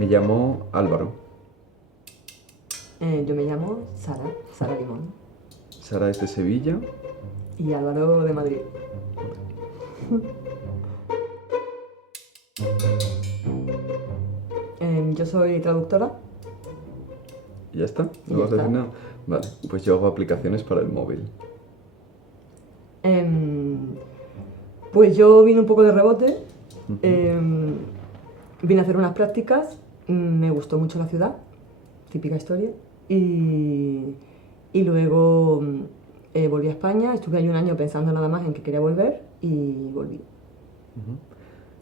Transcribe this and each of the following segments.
Me llamo Álvaro. Yo me llamo Sara Limón. Sara es de Sevilla. Y Álvaro de Madrid. Yo soy traductora. ¿Y ya está? Y ¿No ya vas a decir está. nada? Vale, pues yo hago aplicaciones para el móvil. Pues yo vine un poco de rebote. Vine a hacer unas prácticas. Me gustó mucho la ciudad. Típica historia. Y luego volví a España. Estuve ahí un año pensando nada más en que quería volver. Y volví.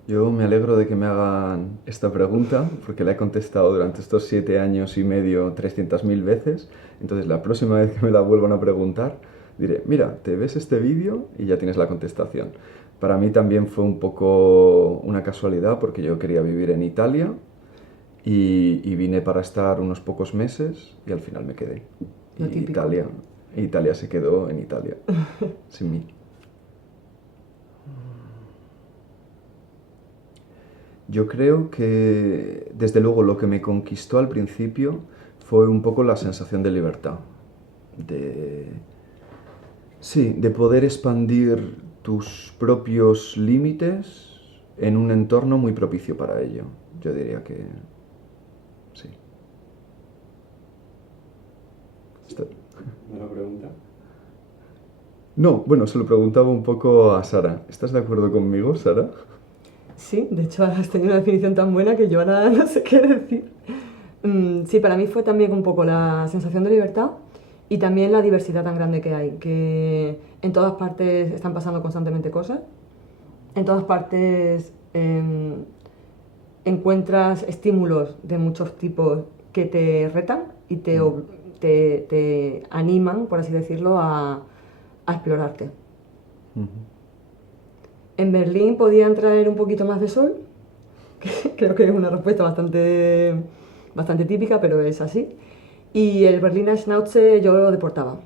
Yo me alegro de que me hagan esta pregunta porque la he contestado durante estos 7 años y medio 300.000 veces. Entonces la próxima vez que me la vuelvan a preguntar diré, mira, te ves este vídeo y ya tienes la contestación. Para mí también fue un poco una casualidad porque yo quería vivir en Italia y vine para estar unos pocos meses y al final me quedé. Lo Y típico. Italia se quedó en Italia, sin mí. Yo creo que, desde luego, lo que me conquistó al principio fue un poco la sensación de libertad. De, sí, de poder expandir tus propios límites en un entorno muy propicio para ello. Yo diría que sí. ¿Me lo pregunta? No, bueno, se lo preguntaba un poco a Sara. ¿Estás de acuerdo conmigo, Sara? Sí, de hecho has tenido una definición tan buena que yo ahora no sé qué decir. Sí, para mí fue también un poco la sensación de libertad y también la diversidad tan grande que hay, que en todas partes están pasando constantemente cosas, en todas partes encuentras estímulos de muchos tipos que te retan y te animan, por así decirlo, a explorarte. En Berlín podían traer un poquito más de sol, que creo que es una respuesta bastante típica, pero es así. Y el Berliner Schnauze yo lo deportaba.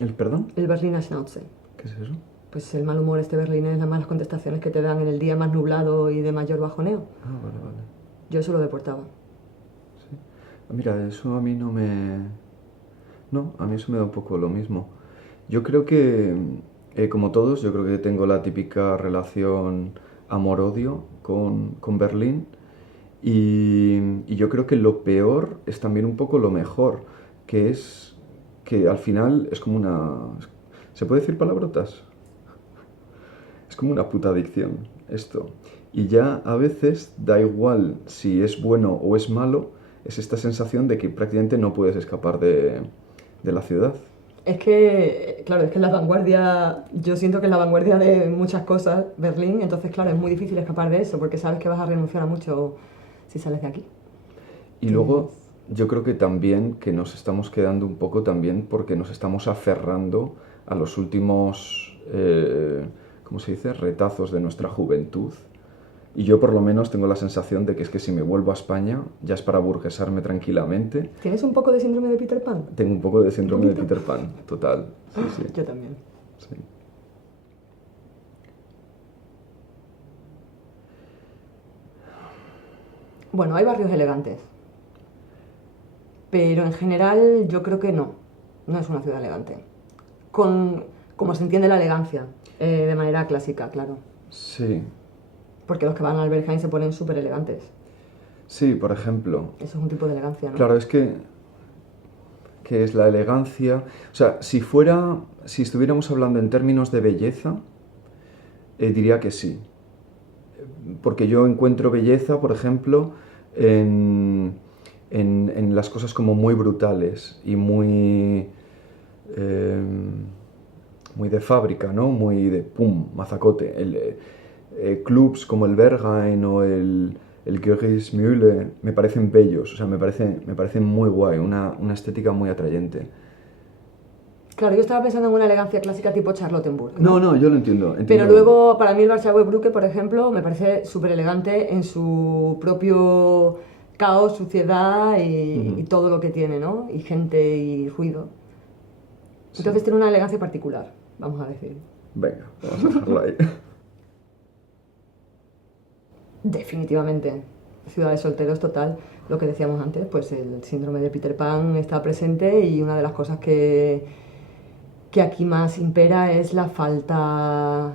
¿El perdón? El Berliner Schnauze. ¿Qué es eso? Pues el mal humor este berlinés, las malas contestaciones que te dan en el día más nublado y de mayor bajoneo. Ah, vale, vale. Yo eso lo deportaba. Sí. Mira, eso a mí no me... No, a mí eso me da un poco lo mismo. Yo creo que, como todos, yo creo que tengo la típica relación amor-odio con Berlín. Y yo creo que lo peor es también un poco lo mejor, que es que al final es como una... ¿Se puede decir palabrotas? Es como una puta adicción esto. Y ya a veces da igual si es bueno o es malo, es esta sensación de que prácticamente no puedes escapar de la ciudad. Es que, claro, es que es la vanguardia, yo siento que es la vanguardia de muchas cosas, Berlín, entonces, claro, es muy difícil escapar de eso, porque sabes que vas a renunciar a mucho si sales de aquí. Y luego yo creo que también que nos estamos quedando un poco también porque nos estamos aferrando a los últimos, ¿cómo se dice?, retazos de nuestra juventud. Y yo por lo menos tengo la sensación de que es que si me vuelvo a España ya es para burguesarme tranquilamente. ¿Tienes un poco de síndrome de Peter Pan? Tengo un poco de síndrome de poquito? Peter Pan, total. Sí, sí. Yo también. Sí. Bueno, hay barrios elegantes, pero en general yo creo que no es una ciudad elegante. Como se entiende la elegancia, de manera clásica, claro. Sí. Porque los que van al Berghain se ponen súper elegantes. Sí, por ejemplo. Eso es un tipo de elegancia, ¿no? Claro, es que es la elegancia. O sea, si estuviéramos hablando en términos de belleza, diría que sí. Porque yo encuentro belleza, por ejemplo, en las cosas como muy brutales y eh, muy de fábrica, ¿no? Muy de pum, mazacote. Clubs como el Berghain o el Kirch's Mühle me parecen bellos, o sea, me parecen muy guay, una estética muy atrayente. Claro, yo estaba pensando en una elegancia clásica tipo Charlottenburg, No, no, yo lo entiendo. Pero luego, para mí, el Warschauer Brücke, por ejemplo, me parece súper elegante en su propio caos, suciedad y todo lo que tiene, ¿no? Y gente y ruido. Entonces tiene una elegancia particular, vamos a decir. Venga, vamos a dejarlo ahí. Definitivamente. ciudad de solteros total. Lo que decíamos antes, pues el síndrome de Peter Pan está presente y una de las cosas que aquí más impera es la falta,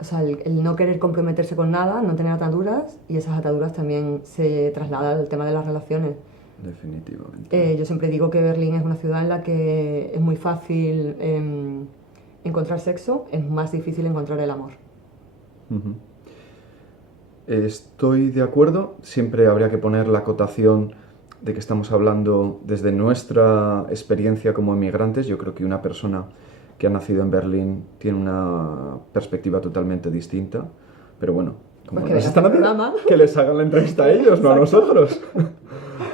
o sea, el no querer comprometerse con nada, no tener ataduras, y esas ataduras también se trasladan al tema de las relaciones. Definitivamente. Yo siempre digo que Berlín es una ciudad en la que es muy fácil encontrar sexo, es más difícil encontrar el amor. Ujú. Estoy de acuerdo, siempre habría que poner la acotación de que estamos hablando desde nuestra experiencia como inmigrantes. Yo creo que una persona que ha nacido en Berlín tiene una perspectiva totalmente distinta, pero bueno, como Pues que nos veas están el haciendo, programa. que les hagan la entrevista a ellos, no a Exacto. nosotros.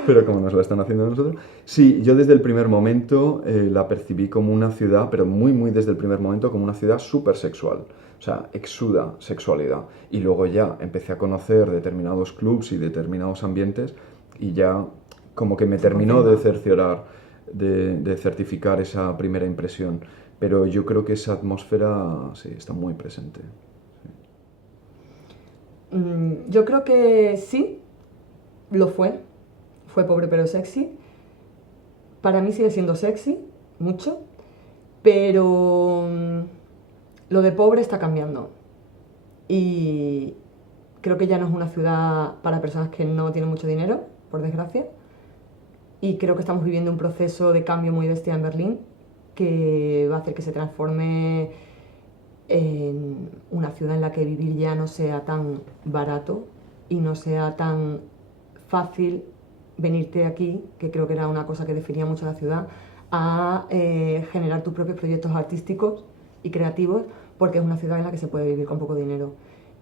Pero como nos la están haciendo a nosotros. Sí, yo desde el primer momento la percibí como una ciudad, pero muy, muy desde el primer momento, como una ciudad súper sexual. O sea, exuda sexualidad. Y luego ya empecé a conocer determinados clubs y determinados ambientes y ya como que me Se terminó de confirma. cerciorar, de certificar esa primera impresión. Pero yo creo que esa atmósfera, sí, está muy presente. Yo creo que sí, lo fue. Fue pobre pero sexy. Para mí sigue siendo sexy, mucho, pero lo de pobre está cambiando. Y creo que ya no es una ciudad para personas que no tienen mucho dinero, por desgracia. Y creo que estamos viviendo un proceso de cambio muy bestia en Berlín que va a hacer que se transforme en una ciudad en la que vivir ya no sea tan barato y no sea tan fácil venirte aquí, que creo que era una cosa que definía mucho la ciudad, a generar tus propios proyectos artísticos y creativos, porque es una ciudad en la que se puede vivir con poco dinero.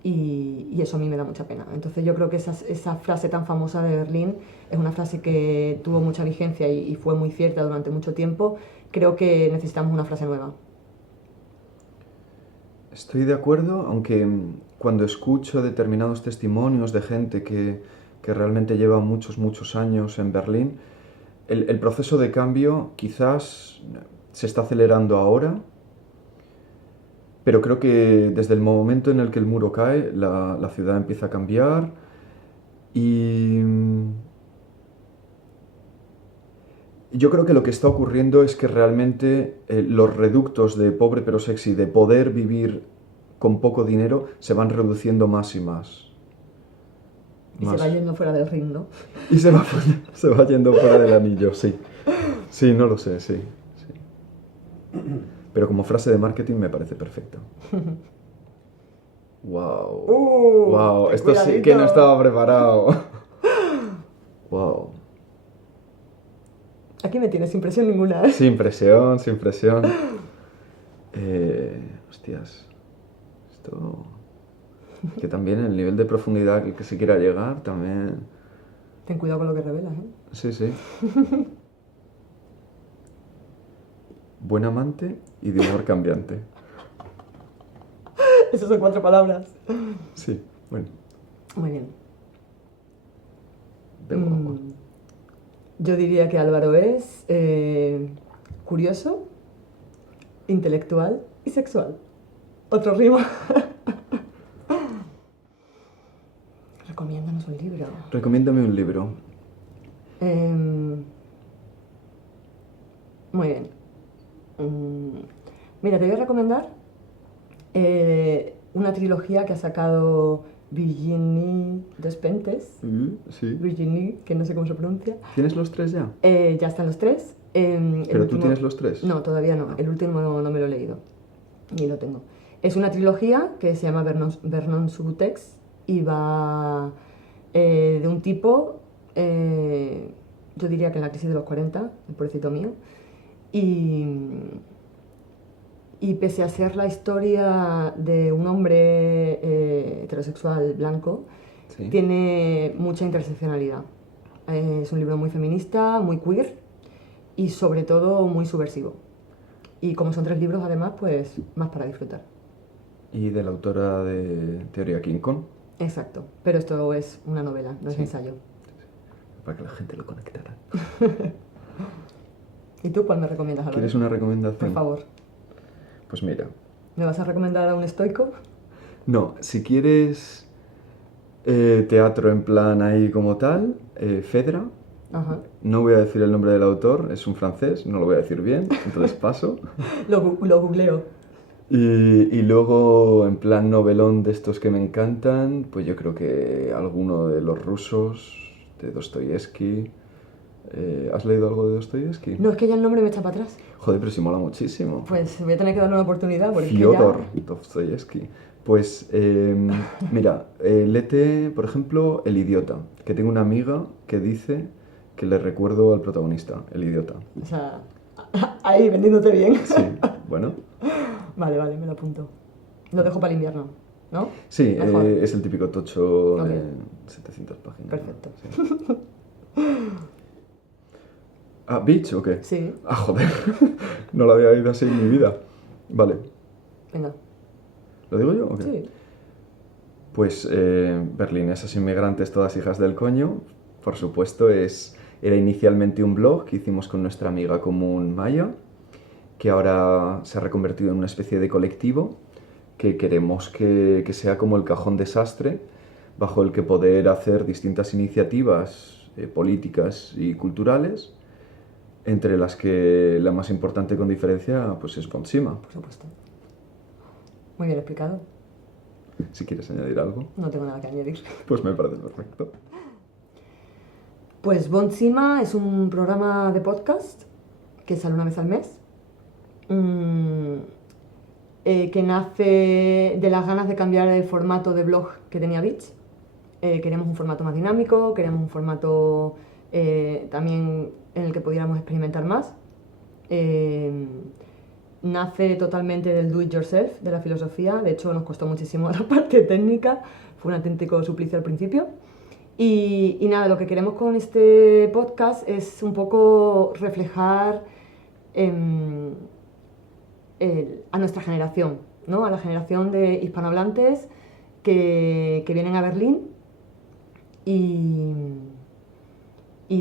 Y eso a mí me da mucha pena. Entonces yo creo que esa frase tan famosa de Berlín es una frase que tuvo mucha vigencia y fue muy cierta durante mucho tiempo. Creo que necesitamos una frase nueva. Estoy de acuerdo, aunque cuando escucho determinados testimonios de gente que realmente lleva muchos, muchos años en Berlín, el proceso de cambio quizás se está acelerando ahora, pero creo que desde el momento en el que el muro cae, la ciudad empieza a cambiar y yo creo que lo que está ocurriendo es que realmente los reductos de pobre pero sexy, de poder vivir con poco dinero, se van reduciendo más y más. Y se va Más. yendo fuera del ring, ¿no? Y se va yendo fuera del anillo, sí. Sí, no lo sé, sí, sí. Pero como frase de marketing me parece perfecta. Wow. Wow, ¡Qué esto sí que no cuidadito! estaba preparado. Wow. Aquí me tienes sin presión ninguna, ¿eh? Sin presión, sin presión. Hostias. Esto. Que también el nivel de profundidad al que se quiera llegar también. Ten cuidado con lo que revelas, ¿eh? Sí, sí. Buen amante y de humor cambiante. Esas son 4 palabras. Sí, bueno, Muy bien. bebo agua. Yo diría que Álvaro es curioso, intelectual y sexual. Otro rima. Recomiéndanos un libro. Recomiéndame un libro. Muy bien. Mira, te voy a recomendar una trilogía que ha sacado Virginie Despentes. Sí. Virginie, que no sé cómo se pronuncia. ¿Tienes los tres ya? Ya están los 3. ¿Pero tú tienes los tres? No, todavía no. El último no me lo he leído. Ni lo tengo. Es una trilogía que se llama Vernon Subutex y va de un tipo, yo diría que en la crisis de los 40, el pobrecito mío, y pese a ser la historia de un hombre heterosexual blanco, Sí. tiene mucha interseccionalidad. Es un libro muy feminista, muy queer y sobre todo muy subversivo. Y como son 3 libros además, pues más para disfrutar. ¿Y de la autora de Teoría King Kong? Exacto, pero esto es una novela, no es Sí. ensayo. Para que la gente lo conectara. ¿Y tú cuál me recomiendas, Álvaro? ¿Quieres una recomendación? Por favor. Pues mira. ¿Me vas a recomendar a un estoico? No, si quieres Teatro en plan ahí como tal, Fedra. Ajá. No voy a decir el nombre del autor, es un francés, no lo voy a decir bien, entonces paso. Lo googleo. Y luego, en plan novelón de estos que me encantan, pues yo creo que alguno de los rusos, de Dostoyevsky. ¿Has leído algo de Dostoyevsky? No, es que ya el nombre me echa para atrás. Joder, pero sí mola muchísimo. Pues voy a tener que darle una oportunidad porque Fyodor es que Dostoyevsky. Pues, mira, léete, por ejemplo, El idiota, que tengo una amiga que dice que le recuerdo al protagonista, el idiota. ya... O sea, ahí vendiéndote bien. Sí, bueno. Vale, vale, me lo apunto. Lo dejo para el invierno, ¿no? Sí, Mejor. es el típico tocho Ok. de 700 páginas. ¿no? Perfecto. Sí. Ah, ¿Beach o qué? Sí, Ah, joder, no lo había oído así en mi vida. Vale, venga. ¿lo digo yo o qué? Sí. Pues Berlinesas Inmigrantes, todas hijas del coño, por supuesto, era inicialmente un blog que hicimos con nuestra amiga común Maya, que ahora se ha reconvertido en una especie de colectivo que queremos que sea como el cajón desastre, bajo el que poder hacer distintas iniciativas políticas y culturales, entre las que la más importante con diferencia pues es Bonsima. Por supuesto. Muy bien explicado. Si quieres añadir algo, No tengo nada que añadir. pues me parece perfecto. Pues Bonsima es un programa de podcast que sale una vez al mes. Que nace de las ganas de cambiar el formato de blog que tenía Beach. Queríamos un formato más dinámico, queríamos un formato también en el que pudiéramos experimentar más. Nace totalmente del do it yourself, de la filosofía. De hecho, nos costó muchísimo la parte técnica, fue un auténtico suplicio al principio. Y nada, lo que queremos con este podcast es un poco reflejar a nuestra generación, ¿no? A la generación de hispanohablantes que vienen a Berlín y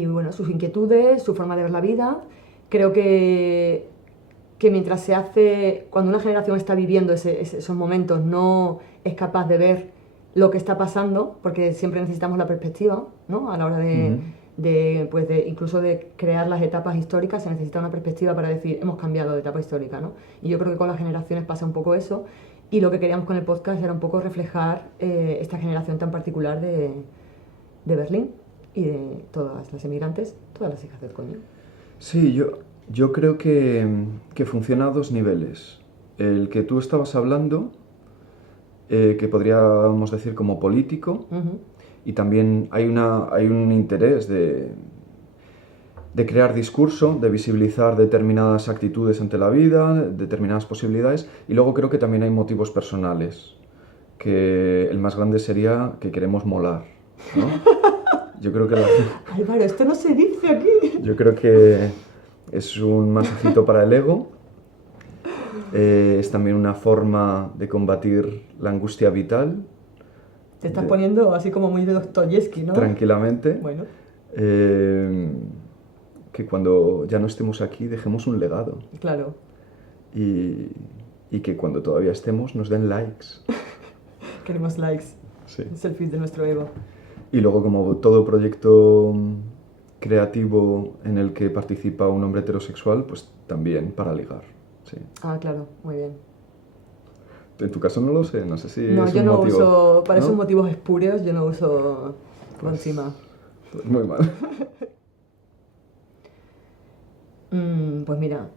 bueno, sus inquietudes, su forma de ver la vida. Creo que mientras se hace, cuando una generación está viviendo esos momentos, no es capaz de ver lo que está pasando, porque siempre necesitamos la perspectiva, ¿no? A la hora incluso de crear las etapas históricas se necesita una perspectiva para decir, hemos cambiado de etapa histórica, ¿no? Y yo creo que con las generaciones pasa un poco eso, y lo que queríamos con el podcast era un poco reflejar esta generación tan particular de Berlín y de todas las emigrantes, todas las hijas del coño. Sí, yo creo que funciona a dos niveles. El que tú estabas hablando, que podríamos decir como político, y también hay un interés de crear discurso, de visibilizar determinadas actitudes ante la vida, determinadas posibilidades, y luego creo que también hay motivos personales, que el más grande sería que queremos molar, ¿no? Yo creo que Álvaro, esto no se dice aquí. Yo creo que es un masajito para el ego. Es también una forma de combatir la angustia vital. Te estás poniendo así como muy de Dostoyevsky, ¿no? Tranquilamente. Bueno. Que cuando ya no estemos aquí dejemos un legado. Claro. Y que cuando todavía estemos nos den likes. Queremos likes. Sí. Es el feed de nuestro ego. Y luego, como todo proyecto creativo en el que participa un hombre heterosexual, pues también para ligar. Sí. Ah, claro, muy bien. En tu caso no lo sé, no sé si no, es yo un no motivo. uso, para ¿no? esos motivos espurios, yo no uso Pues, encima. Muy mal. Pues mira,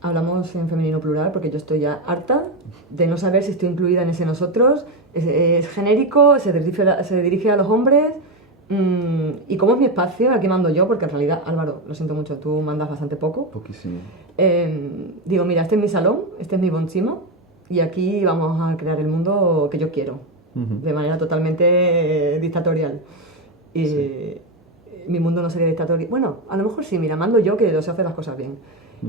hablamos en femenino plural porque yo estoy ya harta de no saber si estoy incluida en ese nosotros. Es genérico, se dirige a los hombres. Y como es mi espacio, aquí mando yo, porque en realidad, Álvaro, lo siento mucho, tú mandas bastante poco. Poquísimo. Digo, mira, este es mi salón, este es mi Bonsima, y aquí vamos a crear el mundo que yo quiero, de manera totalmente dictatorial. Y Sí. mi mundo no sería dictatorial. Bueno, a lo mejor sí, mira, mando yo que se hace las cosas bien.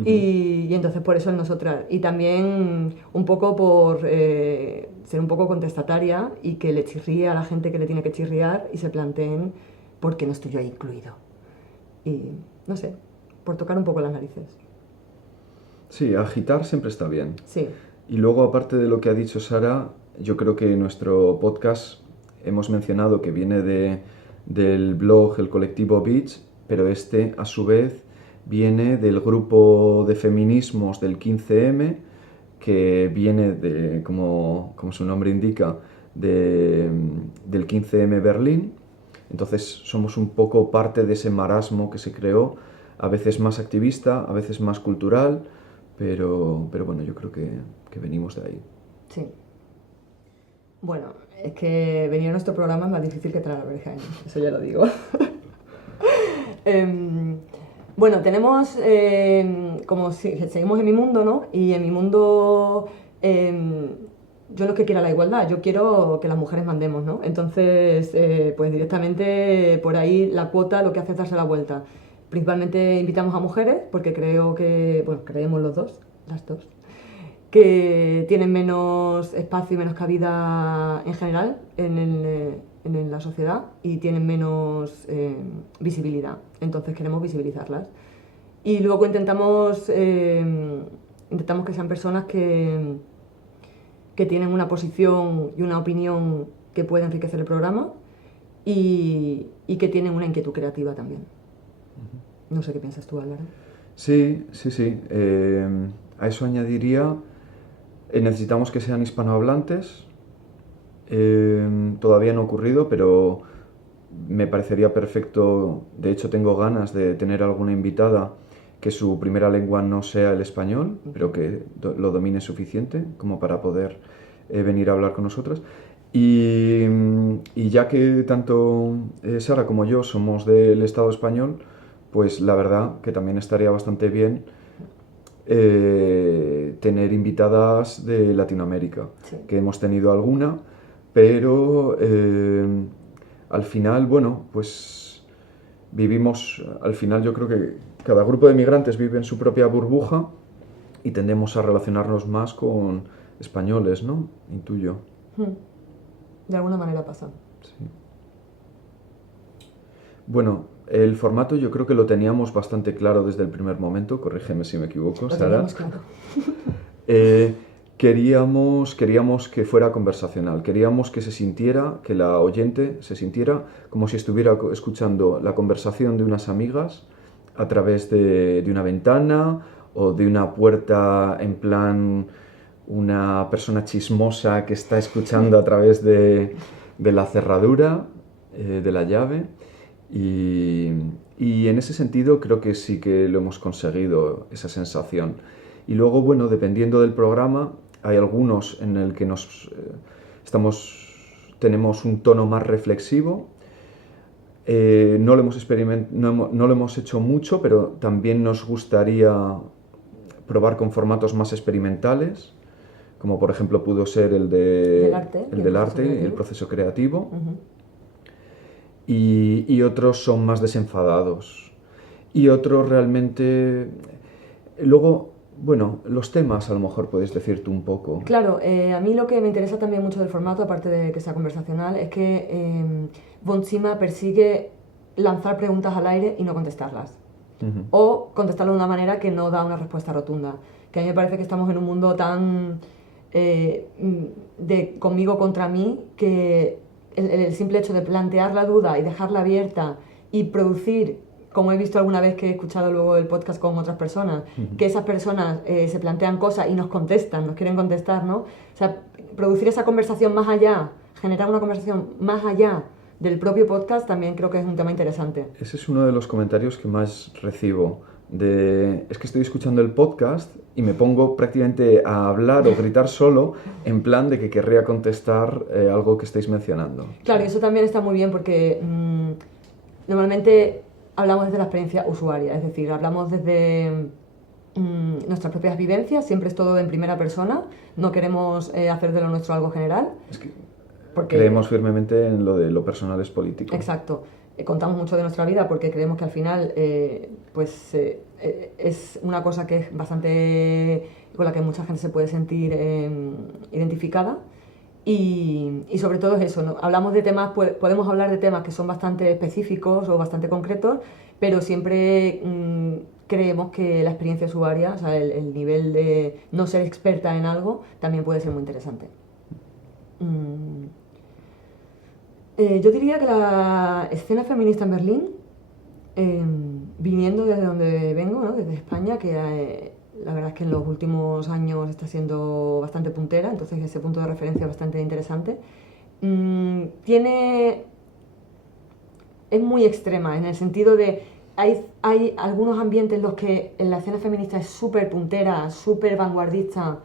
Y entonces por eso el nosotras. Y también un poco por ser un poco contestataria y que le chirríe a la gente que le tiene que chirriar y se planteen por qué no estoy yo ahí incluido. Y no sé, por tocar un poco las narices. Sí, agitar siempre está bien. Sí. Y luego, aparte de lo que ha dicho Sara, yo creo que nuestro podcast hemos mencionado que viene del blog El Colectivo Beach, pero este a su vez viene del grupo de feminismos del 15M, que viene de, como su nombre indica, del 15M Berlín. Entonces somos un poco parte de ese marasmo que se creó, a veces más activista, a veces más cultural, pero bueno, yo creo que venimos de ahí. Sí. Bueno, es que venir a nuestro programa es más difícil que traer a Berghain, eso ya lo digo. Bueno, tenemos, como si, seguimos en mi mundo, ¿no? Y en mi mundo yo no es que quiera la igualdad, yo quiero que las mujeres mandemos, ¿no? Entonces, pues directamente por ahí la cuota lo que hace es darse la vuelta. Principalmente invitamos a mujeres porque creo que, bueno, creemos los dos, las dos, que tienen menos espacio y menos cabida en general en la sociedad y tienen menos visibilidad. Entonces queremos visibilizarlas. Y luego intentamos que sean personas que tienen una posición y una opinión que puede enriquecer el programa y que tienen una inquietud creativa también. No sé qué piensas tú, Álvaro. Sí. A eso añadiría, necesitamos que sean hispanohablantes. Todavía no ha ocurrido, pero me parecería perfecto. De hecho, tengo ganas de tener alguna invitada que su primera lengua no sea el español, pero que lo domine suficiente como para poder venir a hablar con nosotras. Y ya que tanto Sara como yo somos del Estado español, pues la verdad que también estaría bastante bien tener invitadas de Latinoamérica, Sí. que hemos tenido alguna, pero al final, bueno, pues vivimos, al final yo creo que cada grupo de migrantes vive en su propia burbuja y tendemos a relacionarnos más con españoles, ¿no? Intuyo. De alguna manera pasa. Sí. Bueno, el formato yo creo que lo teníamos bastante claro desde el primer momento, corrígeme si me equivoco, Lo Sara. teníamos claro. Queríamos que fuera conversacional, queríamos que se sintiera, que la oyente se sintiera como si estuviera escuchando la conversación de unas amigas a través de una ventana o de una puerta, en plan una persona chismosa que está escuchando a través de la cerradura, de la llave. Y en ese sentido creo que sí que lo hemos conseguido, esa sensación. Y luego, bueno, dependiendo del programa, hay algunos en el que tenemos un tono más reflexivo. No lo hemos hecho mucho, pero también nos gustaría probar con formatos más experimentales, como por ejemplo pudo ser el del arte, el proceso creativo. Y otros son más desenfadados. Y otros realmente... Luego, bueno, los temas a lo mejor puedes decir tú un poco. Claro, a mí lo que me interesa también mucho del formato, aparte de que sea conversacional, es que Von Cima persigue lanzar preguntas al aire y no contestarlas. O contestarlo de una manera que no da una respuesta rotunda. Que a mí me parece que estamos en un mundo tan de conmigo contra mí que el simple hecho de plantear la duda y dejarla abierta y producir, como he visto alguna vez que he escuchado luego el podcast con otras personas, que esas personas se plantean cosas y nos contestan, nos quieren contestar, ¿no? O sea, producir esa conversación más allá, generar una conversación más allá del propio podcast también creo que es un tema interesante. Ese es uno de los comentarios que más recibo. Es que estoy escuchando el podcast y me pongo prácticamente a hablar o gritar solo en plan de que querría contestar algo que estáis mencionando. Claro, y eso también está muy bien porque normalmente hablamos desde la experiencia usuaria, es decir, hablamos desde nuestras propias vivencias, siempre es todo en primera persona, no queremos hacer de lo nuestro algo general. Es que creemos firmemente en lo de lo personal es político. Exacto. Contamos mucho de nuestra vida porque creemos que al final es una cosa que es bastante con la que mucha gente se puede sentir identificada y sobre todo es eso, ¿no? Hablamos de temas, podemos hablar de temas que son bastante específicos o bastante concretos, pero siempre creemos que la experiencia usuaria, o sea, el nivel de no ser experta en algo también puede ser muy interesante. Yo diría que la escena feminista en Berlín, viniendo desde donde vengo, ¿no? Desde España, que la verdad es que en los últimos años está siendo bastante puntera, entonces ese punto de referencia es bastante interesante. Tiene es muy extrema en el sentido de hay algunos ambientes en los que la escena feminista es súper puntera, súper vanguardista,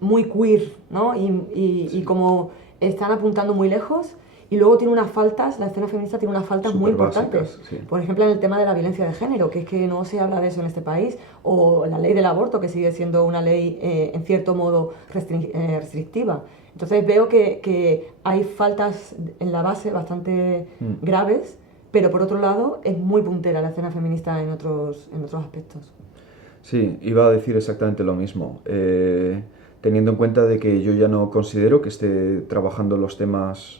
muy queer, ¿no? Y como están apuntando muy lejos. Y luego tiene unas faltas, la escena feminista tiene unas faltas muy Súper importantes. básicas, sí. Por ejemplo, en el tema de la violencia de género, que es que no se habla de eso en este país, o la ley del aborto, que sigue siendo una ley en cierto modo restrictiva. Entonces veo que hay faltas en la base bastante graves, pero por otro lado es muy puntera la escena feminista en otros aspectos. Sí, iba a decir exactamente lo mismo. Teniendo en cuenta de que yo ya no considero que esté trabajando los temas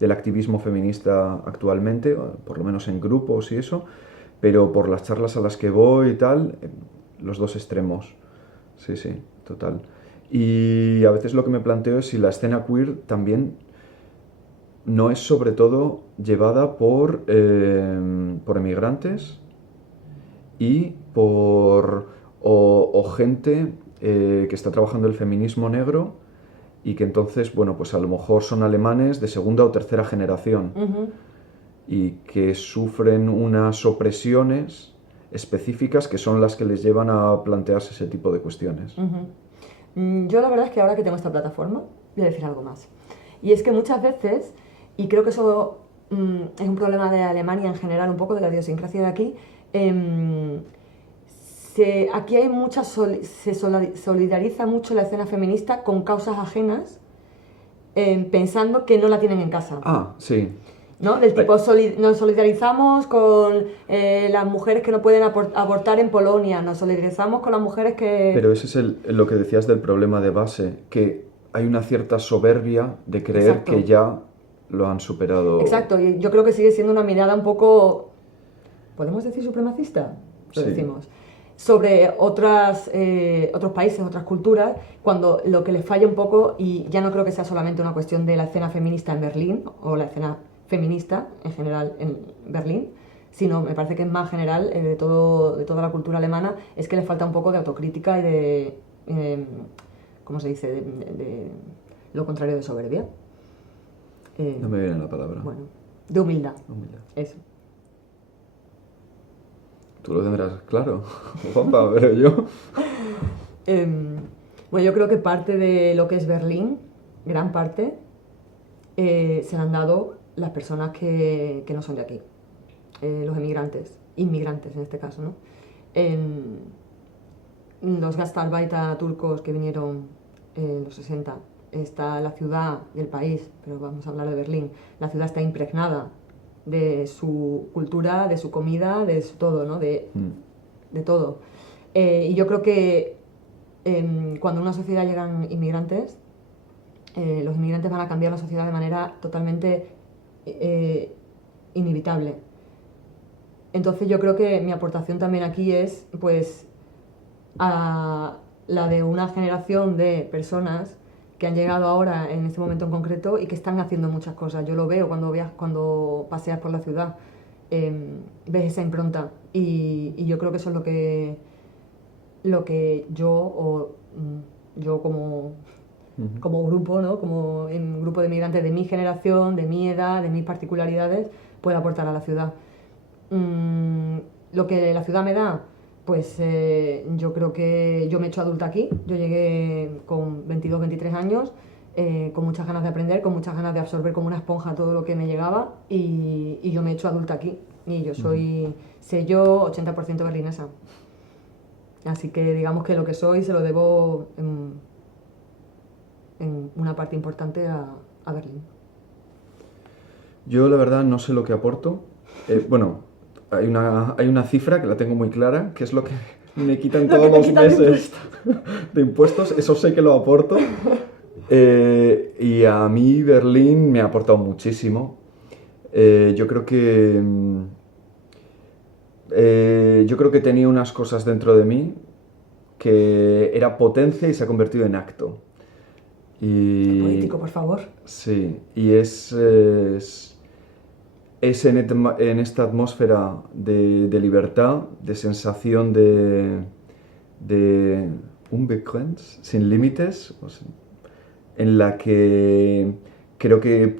del activismo feminista actualmente, o por lo menos en grupos y eso, pero por las charlas a las que voy y tal, los dos extremos. Sí, sí, total. Y a veces lo que me planteo es si la escena queer también no es sobre todo llevada por emigrantes y o gente que está trabajando el feminismo negro y que entonces, bueno, pues a lo mejor son alemanes de segunda o tercera generación y que sufren unas opresiones específicas que son las que les llevan a plantearse ese tipo de cuestiones. Yo la verdad es que ahora que tengo esta plataforma, voy a decir algo más. Y es que muchas veces, y creo que eso es un problema de Alemania en general, un poco de la idiosincrasia de aquí, aquí hay se solidariza mucho la escena feminista con causas ajenas, pensando que no la tienen en casa. Ah, sí. ¿No? Del tipo, nos solidarizamos con las mujeres que no pueden abortar en Polonia, nos solidarizamos con las mujeres que... Pero ese es lo que decías del problema de base, que hay una cierta soberbia de creer Exacto. que ya lo han superado. Exacto, y yo creo que sigue siendo una mirada un poco, ¿podemos decir supremacista? Lo Sí. decimos. Sobre otros países, otras culturas, cuando lo que les falla un poco, y ya no creo que sea solamente una cuestión de la escena feminista en Berlín, o la escena feminista en general en Berlín, sino me parece que es más general de toda la cultura alemana, es que les falta un poco de autocrítica y ¿cómo se dice? De lo contrario de soberbia. No me viene la palabra. Bueno, de humildad. Humildad. Eso. Tú lo tendrás claro, Juanpa, pero yo... Bueno, yo creo que parte de lo que es Berlín, gran parte, se la han dado las personas que no son de aquí, los emigrantes, inmigrantes en este caso, ¿no? Los gastarbeiter turcos que vinieron en los 60, está la ciudad y el país, pero vamos a hablar de Berlín, la ciudad está impregnada de su cultura, de su comida, de su todo, ¿no? De todo. Y yo creo que cuando a una sociedad llegan inmigrantes, los inmigrantes van a cambiar la sociedad de manera totalmente inevitable. Entonces yo creo que mi aportación también aquí es, pues, a la de una generación de personas que han llegado ahora en este momento en concreto y que están haciendo muchas cosas. Yo lo veo cuando paseas por la ciudad, ves esa impronta y yo creo que eso es lo que yo como grupo, ¿no? Como un grupo de migrantes de mi generación, de mi edad, de mis particularidades, puedo aportar a la ciudad. Lo que la ciudad me da, pues yo creo que yo me he hecho adulta aquí. Yo llegué con 22, 23 años, con muchas ganas de aprender, con muchas ganas de absorber como una esponja todo lo que me llegaba y yo me he hecho adulta aquí. Y yo sé yo 80% berlinesa. Así que digamos que lo que soy se lo debo en una parte importante a Berlín. Yo la verdad no sé lo que aporto. Bueno, hay una cifra que la tengo muy clara, que es lo que me quitan todos los meses de impuestos. Eso sé que lo aporto. Y a mí Berlín me ha aportado muchísimo. Yo creo que tenía unas cosas dentro de mí que era potencia y se ha convertido en acto. Y Poético, por favor. sí, y es en esta atmósfera de libertad, de sensación de unbegrenzt, sin límites, o sea, en la que creo que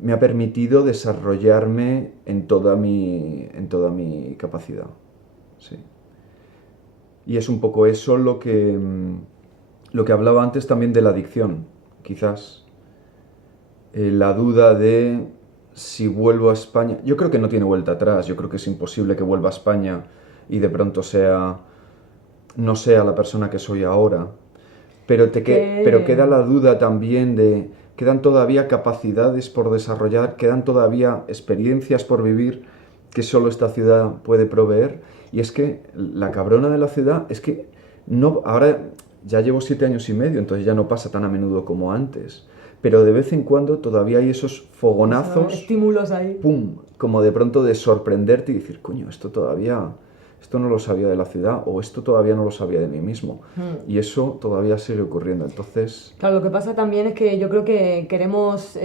me ha permitido desarrollarme en toda mi capacidad. Sí. Y es un poco eso lo que hablaba antes también de la adicción, quizás. La duda de si vuelvo a España. Yo creo que no tiene vuelta atrás, yo creo que es imposible que vuelva a España y de pronto no sea la persona que soy ahora. Pero queda Que... la duda también de, quedan todavía capacidades por desarrollar, quedan todavía experiencias por vivir que solo esta ciudad puede proveer. Y es que la cabrona de la ciudad es que no, ahora ya llevo 7 años y medio, entonces ya no pasa tan a menudo como antes. Pero de vez en cuando todavía hay esos Esos fogonazos, estímulos ahí. pum, como de pronto de sorprenderte y decir, coño, esto no lo sabía de la ciudad o esto todavía no lo sabía de mí mismo. Y eso todavía sigue ocurriendo. Entonces, Claro, lo que pasa también es que yo creo que queremos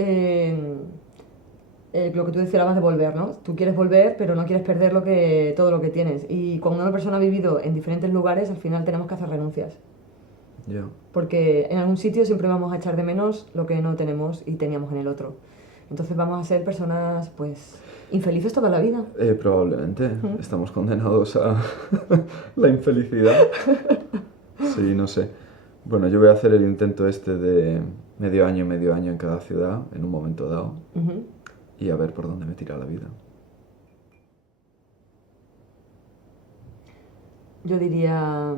lo que tú decías de volver, ¿no? Tú quieres volver, pero no quieres perder todo lo que tienes. Y cuando una persona ha vivido en diferentes lugares, al final tenemos que hacer renuncias. ya, Porque en algún sitio siempre vamos a echar de menos lo que no tenemos y teníamos en el otro. Entonces vamos a ser personas, pues, infelices toda la vida. probablemente estamos condenados a la infelicidad. Sí, no sé. Bueno, yo voy a hacer el intento este de medio año en cada ciudad, en un momento dado, Ujú. y a ver por dónde me tira la vida. Yo diría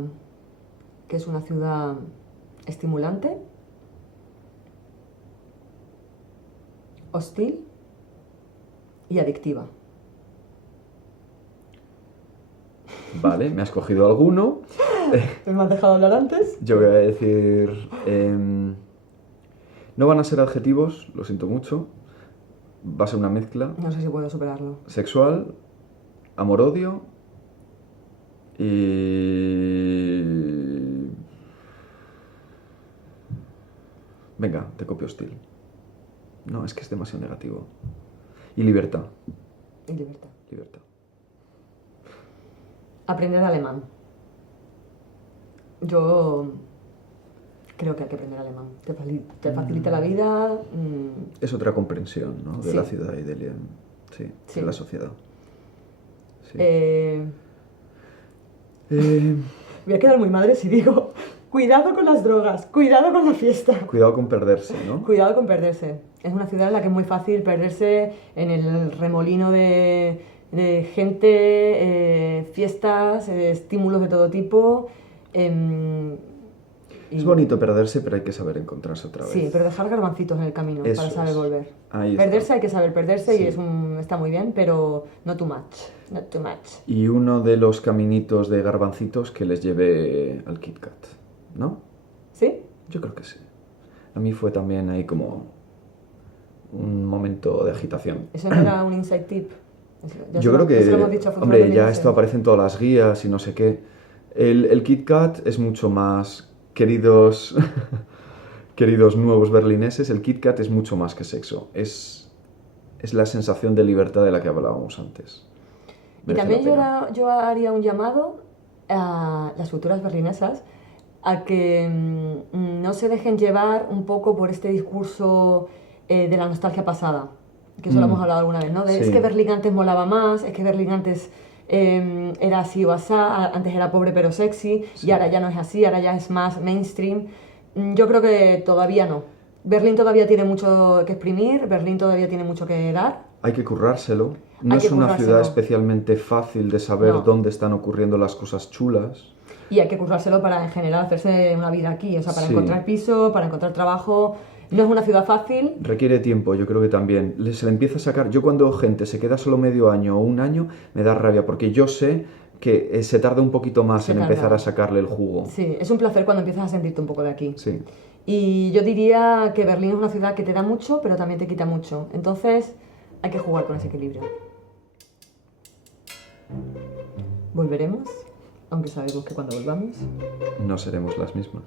que es una ciudad estimulante, hostil y adictiva. Vale, me has cogido alguno. ¿Me has dejado hablar antes? Yo voy a decir... no van a ser adjetivos, lo siento mucho. Va a ser una mezcla No sé si puedo superarlo. sexual, amor-odio y... Venga, te copio hostil. No, es que es demasiado negativo. Y libertad. Y libertad. Libertad. Aprender alemán. Yo creo que hay que aprender alemán. Te facilita la vida. Es otra comprensión, ¿no? De Sí. la ciudad y sí, Sí. de la sociedad. Sí. Voy a quedar muy madre si digo, cuidado con las drogas, cuidado con la fiesta. Cuidado con perderse, ¿no? Cuidado con perderse. Es una ciudad en la que es muy fácil perderse en el remolino de gente, fiestas, estímulos de todo tipo. Es bonito perderse, pero hay que saber encontrarse otra vez. Sí, pero dejar garbancitos en el camino Eso para saber es. volver. Ahí está. Perderse hay que saber perderse Sí. y está muy bien, pero no too much. Not too much. Y uno de los caminitos de garbancitos que les lleve al Kit Kat, ¿no? ¿Sí? Yo creo que sí. A mí fue también ahí como un momento de agitación. Eso no era un inside tip. Yo creo Eso lo hemos que, dicho a futuro hombre, ya londinense. esto aparece en todas las guías y no sé qué. El Kit Kat es mucho más, queridos, queridos nuevos berlineses, el Kit Kat es mucho más que sexo. Es la sensación de libertad de la que hablábamos antes. Y Merece también la pena. yo haría un llamado a las futuras berlinesas a que no se dejen llevar un poco por este discurso de la nostalgia pasada, que eso lo hemos hablado alguna vez, ¿no? Sí. Es que Berlín antes molaba más, es que Berlín antes era así o asá, antes era pobre pero sexy, Sí. y ahora ya no es así, ahora ya es más mainstream. Yo creo que todavía no. Berlín todavía tiene mucho que exprimir, Berlín todavía tiene mucho que dar. Hay que currárselo. No Hay es que una currárselo. ciudad especialmente fácil de saber No. dónde están ocurriendo las cosas chulas. Y hay que currárselo para, en general, hacerse una vida aquí, o sea, para Sí. encontrar piso, para encontrar trabajo. No es una ciudad fácil. Requiere tiempo, yo creo que también. Se le empieza a sacar. Yo cuando gente se queda solo medio año o un año, me da rabia, porque yo sé que se tarda un poquito más Se en tarda. empezar a sacarle el jugo. Sí, es un placer cuando empiezas a sentirte un poco de aquí. Sí. Y yo diría que Berlín es una ciudad que te da mucho, pero también te quita mucho. Entonces, hay que jugar con ese equilibrio. Volveremos, aunque sabemos que cuando volvamos... No seremos las mismas.